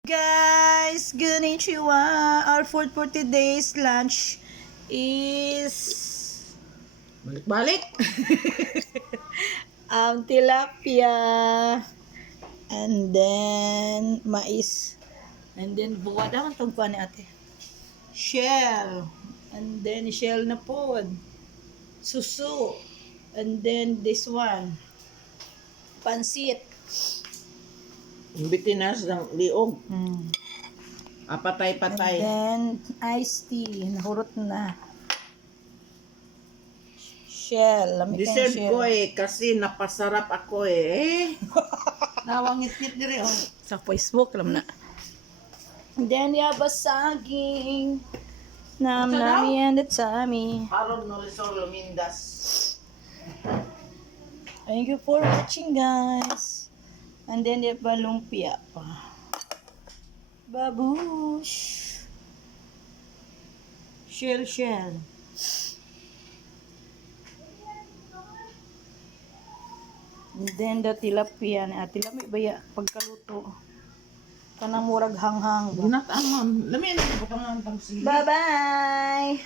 Guys, konnichiwa. Our food for today's lunch is Balik-balik. tilapia and then mais and then buwad naman itong kuha ni ate. Shell and then shell na pod. Susu and then this one. Pansit. Bitinas ng liog. And Apatay-patay. then iced tea. Nahurot na. Shell. Lamig kang Deserve shell. ko kasi napasarap ako Nawangit-ngit dire Sa Facebook, alam na. And then, yabasaging. Nam nami and the tummy. Haron no Rizal Mindas. Thank you for watching, guys. And then, the balumpia pa. Babush. Shell. And then, the tilapia na. Tilapia ba ya? Pagkaluto. Kanang murag hanghang ba? Ginataan mo. Lamin ko pa nga ang tamsili. Bye-bye!